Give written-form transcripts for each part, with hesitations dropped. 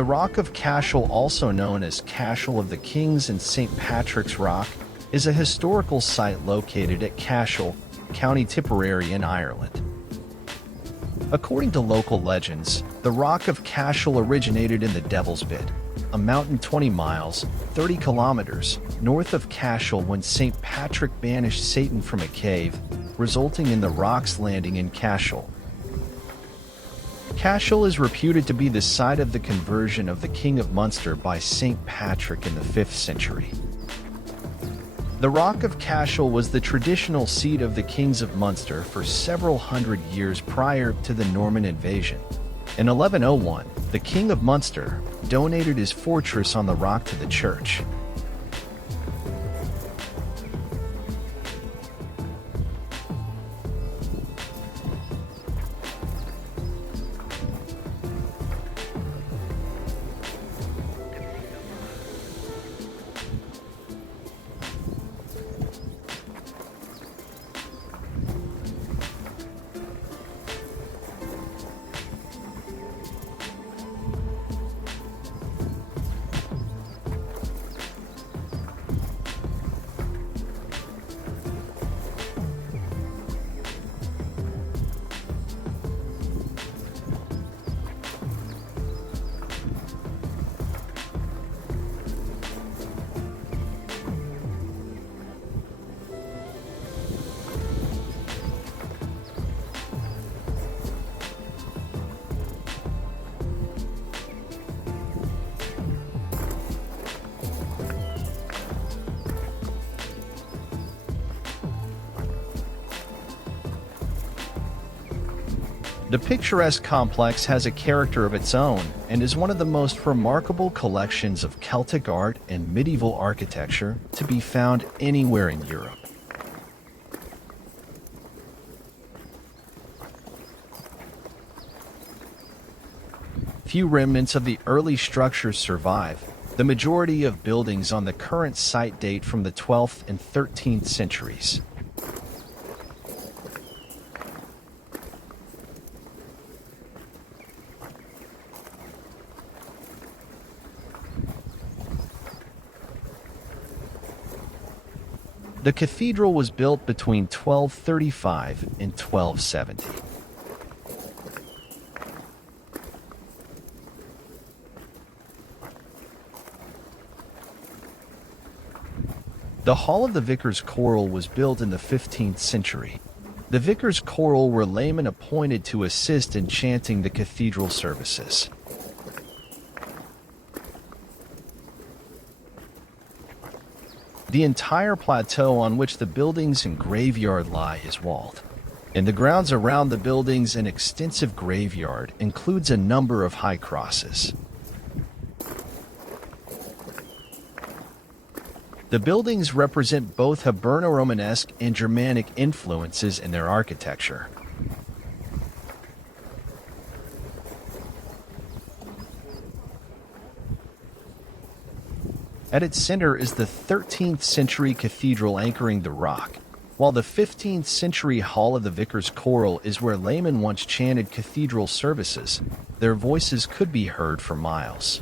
The Rock of Cashel, also known as Cashel of the Kings and St. Patrick's Rock, is a historical site located at Cashel, County Tipperary in Ireland. According to local legends, the Rock of Cashel originated in the Devil's Bit, a mountain 20 miles, 30 kilometers, north of Cashel when St. Patrick banished Satan from a cave, resulting in the rock's landing in Cashel. Cashel is reputed to be the site of the conversion of the King of Munster by St. Patrick in the 5th century. The Rock of Cashel was the traditional seat of the Kings of Munster for several hundred years prior to the Norman invasion. In 1101, the King of Munster donated his fortress on the rock to the church. The picturesque complex has a character of its own and is one of the most remarkable collections of Celtic art and medieval architecture to be found anywhere in Europe. Few remnants of the early structures survive. The majority of buildings on the current site date from the 12th and 13th centuries. The cathedral was built between 1235 and 1270. The Hall of the Vicar's Choral was built in the 15th century. The Vicar's Choral were laymen appointed to assist in chanting the cathedral services. The entire plateau on which the buildings and graveyard lie is walled. In the grounds around the buildings, an extensive graveyard includes a number of high crosses. The buildings represent both Hiberno-Romanesque and Germanic influences in their architecture. At its center is the 13th century cathedral anchoring the rock, while the 15th century Hall of the Vicar's Choral is where laymen once chanted cathedral services. Their voices could be heard for miles.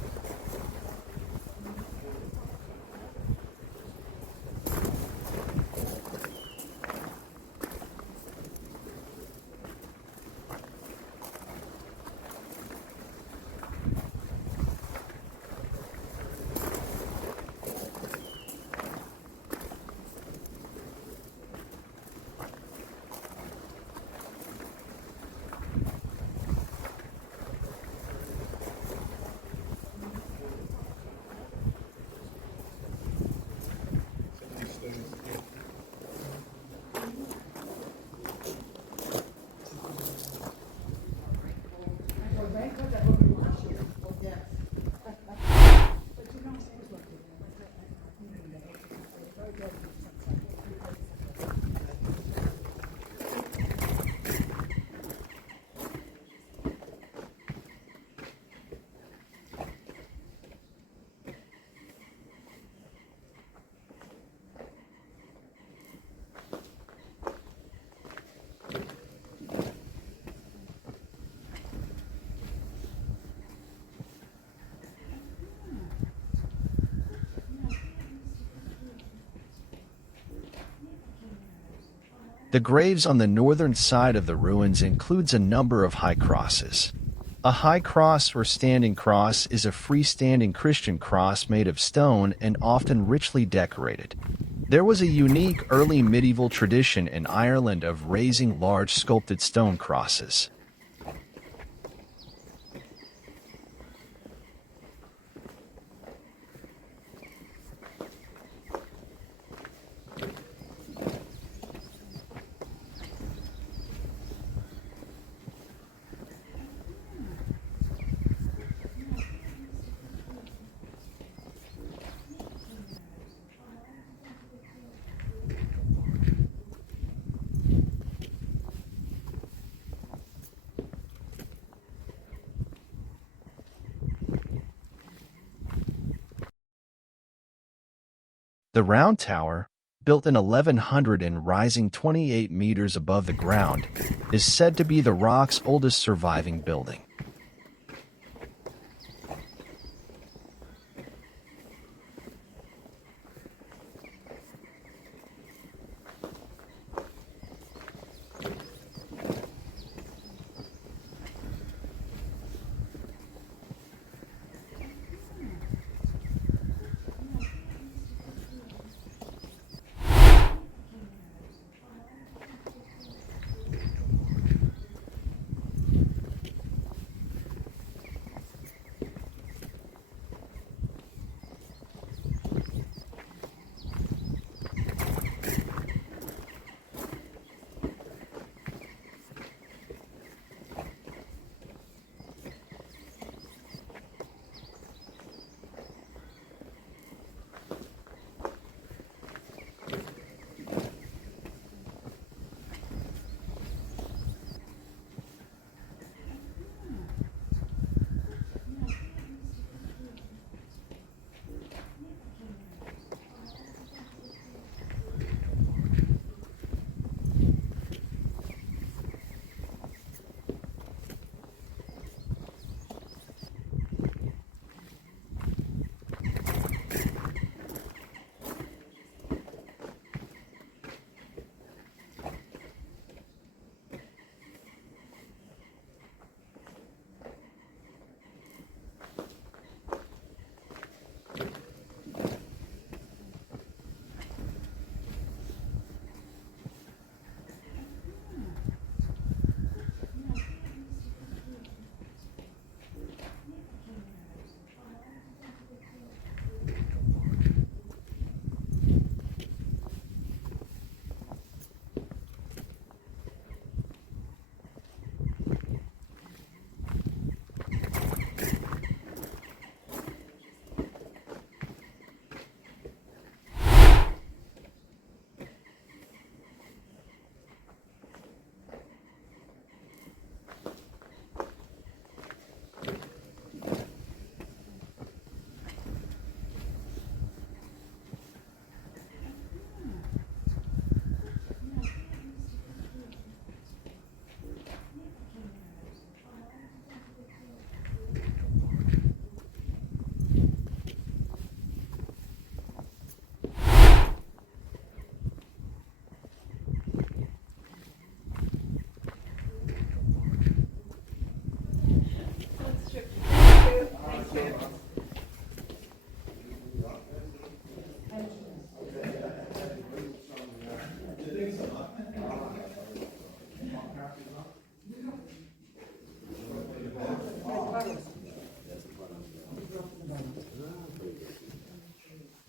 The graves on the northern side of the ruins includes a number of high crosses. A high cross or standing cross is a freestanding Christian cross made of stone and often richly decorated. There was a unique early medieval tradition in Ireland of raising large sculpted stone crosses. The Round Tower, built in 1100 and rising 28 meters above the ground, is said to be the Rock's oldest surviving building.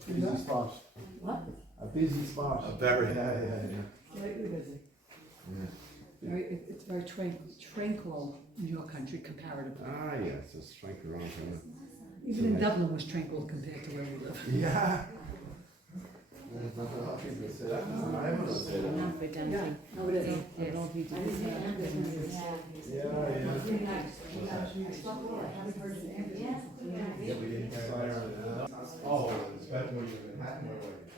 Busy spot. What? A busy spot. A very, Slightly busy. It's very tranquil in your country comparatively. Ah, yes, it's strength around here. Even in Dublin was tranquil compared to where we live. Yeah. There's not a lot of people say that. I haven't said that. Not very dancing. No, it is. Yes. Yeah, we didn't Oh, it's better when you're in Manhattan.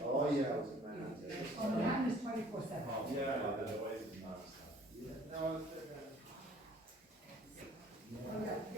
Oh, yeah, I was in Manhattan. Oh, Manhattan is 24/7. Yeah, the noise is non-stop. No, it's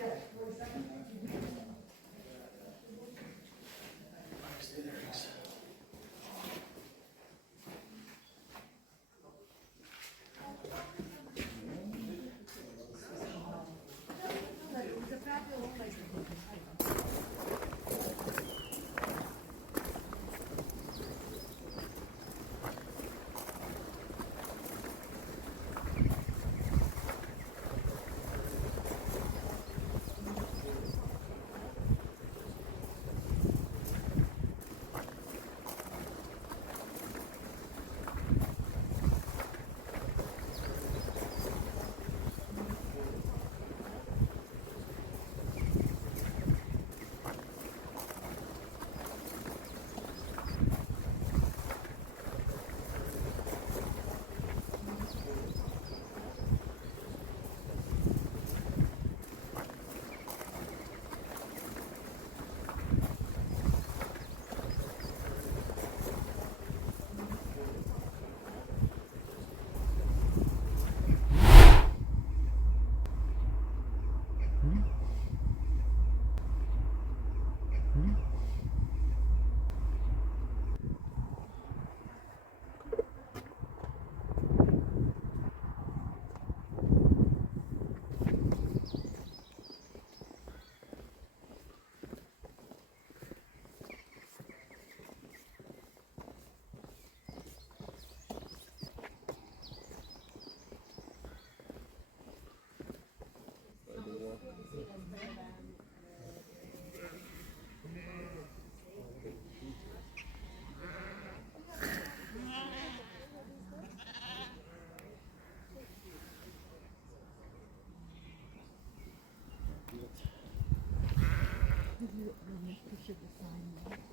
when they push it, the sign.